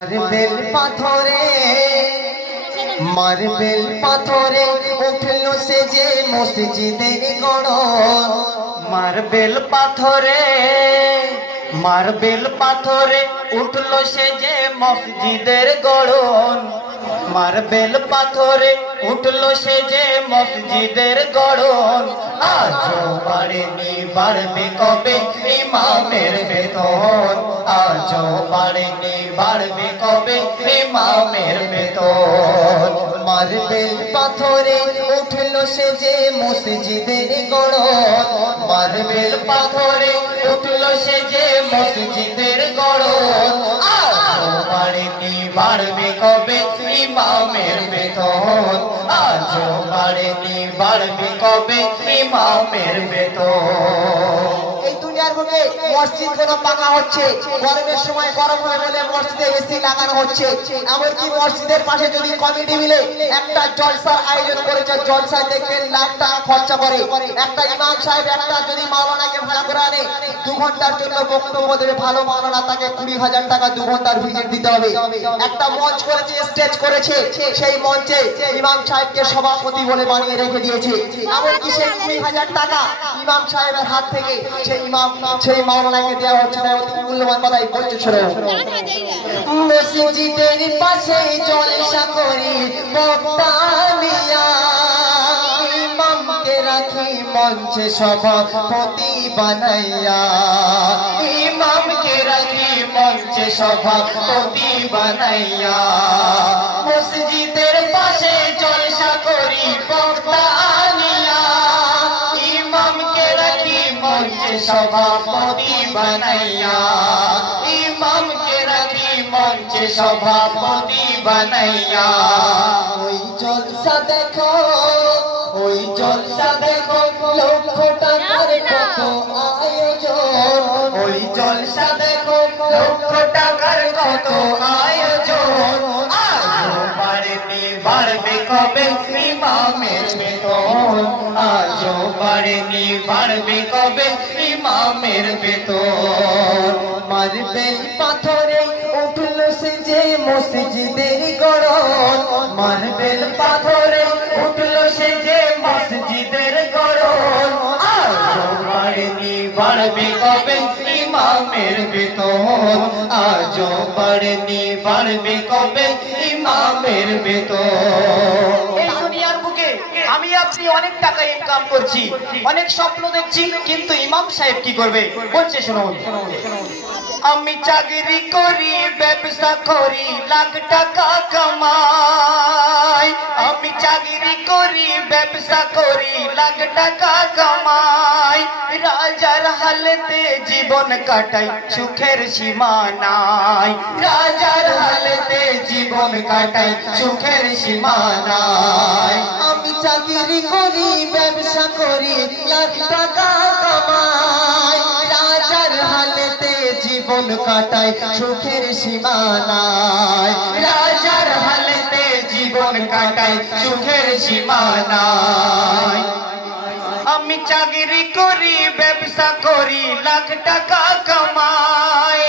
Marble পাথরে উঠলো সে যে মসজিদের গড়। মার্বেল পাথরে উঠলো সে যে মসজিদের গড়ন। মার্বেল পাথরে উঠলো সে যে মসজিদের গড়ন। আজও বাড়েনি বাড়বে কবে ইমামের বেতন। আজও বাড়েনি বাড়বে কবে ইমামের বেতন। মার্বেল পাথরে উঠলো সে যে মসজিদের গড়ন। মার্বেল পাথরে উঠলো সে যে মসজিদের গড়ন। আজও বাড়েনি বাড়বে কবে ইমামের বেতন। আজও বাড়েনি বাড়বে কবে ইমামের বেতন। এই দুনিয়ার বুকে মসজিদ গুলো পাকা হচ্ছে, গরমের সময় গরম হয় বলে মসজিদে এসি লাগানো হচ্ছে। এমনকি মসজিদের পাশে যদি কমিটি মিলে একটা জলসার আয়োজন করেছে, জলসায় দেখবেন লাখ টাকা খরচা করে। একটা ইমাম সাহেব একটা যদি মাওলানাকে ভাড়া করে আনে 2 ঘন্টার জন্য বক্তব্য দেবে, ভালো মাওলানা তাকে 20,000 টাকা 2 ঘন্টার ভিজিট দিতে হবে। একটা মঞ্চ করেছে, স্টেজ করেছে, সেই মঞ্চে ইমাম সাহেবকে সভাপতি বলে বানিয়ে রেখে দিয়েছে। এমনকি সেই 20,000 টাকা ইমাম সাহেবের হাত থেকে সেই মাওলানাকে দেওয়া হচ্ছে না। অতি মূল্যবান কথাই বলছে, শোনো। মসজিদের পাশে জলসা করি বক্তা নিয়া, ইমামকে রাখি মঞ্চে সভাপতি বানাইয়া। ইমামকে রাখি মঞ্চে সভাপতি বানাইয়া। মসজিদের পাশে জলসা করি বক্তা নিয়া, ইমামকে রাখি মঞ্চে সভাপতি বানাইয়া। ইমামকে রাখি মঞ্চে সভাপতি বানাইয়া। ওই জলসা দেখো, ওই জলসা দেখো, লক্ষ টাকার কত আয়োজন। ওই জলসা দেখো, লক্ষ টাকার কত আয়োজন। আজও বাড়েনি বাড়বে কবে ইমামের বেতন। আজও বাড়েনি বাড়বে কবে ইমামের বেতন। মার্বেল পাথরে উঠলো সে যে মসজিদের গড়ন। মার্বেল পাথরে উঠলো সে যে মসজিদের গড়ন। আজও বাড়েনি বাড়বে কবে ইমামের বেতন। আজও বাড়েনি বাড়বে কবে ইমামের বেতন। এই দুনিয়ার বুকে আমি আপনি অনেক টাকা ইনকাম করছি, অনেক স্বপ্ন দেখছি, কিন্তু ইমাম সাহেব কি করবে বলছে, শুনুন। আমি চাকরি করি, ব্যবসা করি, লাখ টাকা কামাই। আমি চাকরি করি, ব্যবসা করি, লাখ টাকা কামাই। রাজার হালতে জীবন কাটাই, সুখের সীমা নাই। রাজার হালতে জীবন কাটাই, সুখের সীমা নাই। আমি চাকরি করি, ব্যবসা করি, লাখ টাকা কামাই। রাজার হালতে জীবন কাটাই, সুখের সীমা নাই। রাজার হালতে জীবন কাটাই, সুখের সীমা নাই। আমি চাকরি করি, ব্যবসা করি, লাখ টাকা কামাই।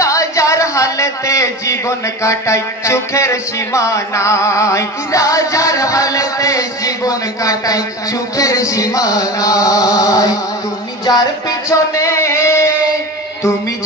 রাজার হালতে জীবন কাটাই, সুখের সীমা নাই। রাজার হালতে জীবন কাটাই, সুখের সীমা নাই। তুমি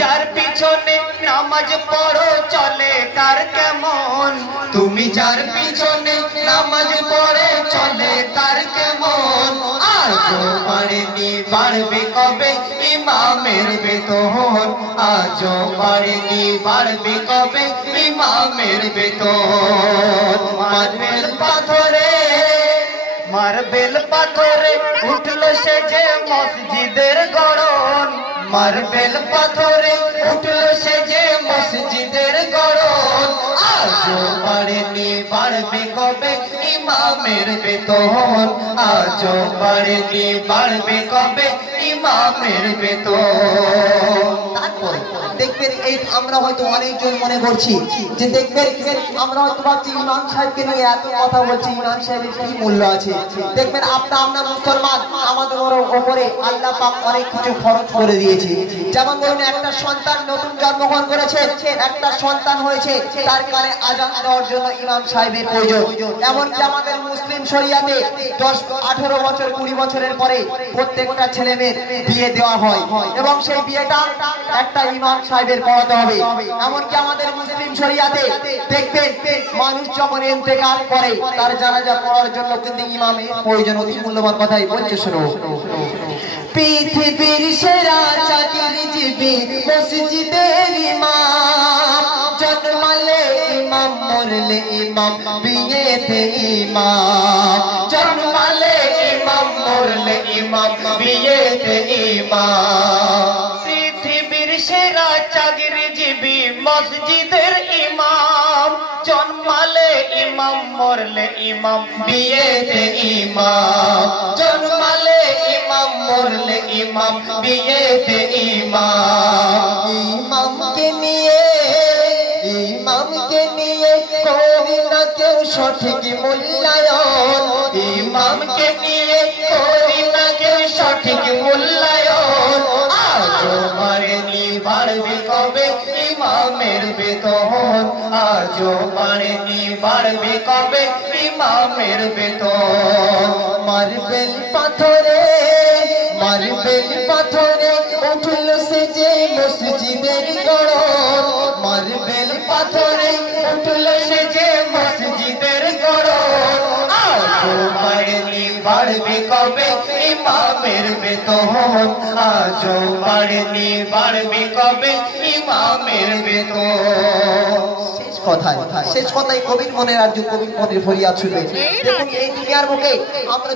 যার পিছনে নামাজ পড়ো চলে তার কেমন। তুমি যার পিছনে নামাজ পড়ে চলে তার কেমন। আজও বাড়েনি বাড়বে কবে ইমামের বেতন। আজও বাড়েনি বাড়বে কবে ইমামের বেতন। মার্বেল পাথরে উঠলো সে যে মসজিদের গড়ন। মার্বেল পাথরে উঠলো সে যে মসজিদের গড়ন। আজও বাড়েনি বাড়বে কবে ইমামের বেতন। আজও বাড়েনি বাড়বে কবে ইমামের বেতন। তারপরে দেখবেন এই আমরা হয়তো অনেকজন মনে করছি যে দেখবেন আমরা হয়তো ভাবছি ইমাম সাহেবকে নিয়ে এত কথা বলছি, ইমাম সাহেবের কি মূল্য আছে। দেখবেন আমরা মুসলমান, আমাদের ওপরে আল্লাহ পাক অনেক কিছু খরচ করে দিয়েছে। যেমন ধরুন একটা সন্তান নতুন জন্মগ্রহণ করেছে, একটা সন্তান হয়েছে, তার কানে আজান দেওয়ার জন্য ইমাম সাহেবের প্রয়োজন। এমনকি আমাদের মুসলিম শরিয়াতে 10-18 বছর 20 বছরের পরে প্রত্যেকটা ছেলে মেয়ের বিয়ে দেওয়া হয় এবং সেই বিয়েটা একটা ইমাম সাহেবের পড়াতে হবে। এমনকি আমাদের মুসলিম শরিয়াতে দেখবেন মানুষ যখন ইন্তেকাল করে তার জানাজা পড়ার জন্য কিন্তু ইমামের প্রয়োজন। অতি মূল্যবান কথাই বলছে, শোনো। পৃথিবীর সেরা চাকরিজীবী মসজিদের ইমাম, জন্মালে ইমাম মরলে ইমাম, বিয়েতে ইমাম। জন্মালে ইমাম মরলে ইমাম, বিয়েতে ইমাম। পৃথিবীর সেরা চাকরিজীবী মসজিদের ইমাম, জন্মালে ইমাম মরলে ইমাম, বিয়েতে ইমাম। জন্মালে ইমাম মরলে ইমাম, বিয়েতে ইমাম। ইমামকে নিয়ে করি না কেউ সঠিক মূল্যায়ন, ইমামকে নিয়ে করি না কেউ সঠিক মূল্যায়ন। আজ মারেনি বাড়বে কবে ইমামের বেতন, আজ মারেনি বাড়বে কবে ইমামের বেতন। মার্বেল পাথরে উঠল সে যে মসজিদের গড়ন, মার্বেল পাথরে উঠল সে যে মসজিদের গড়ন। আজ মারেনি বাড়বে কবে ইমামের বেতন, আজ মারেনি বাড়বে কবে ইমামের বেতন। শেষ কথায় কবির মনের আর কবির মনের ফরিয়াদ শুনবে। দেখুন এই দুনিয়ার বুকে আমরা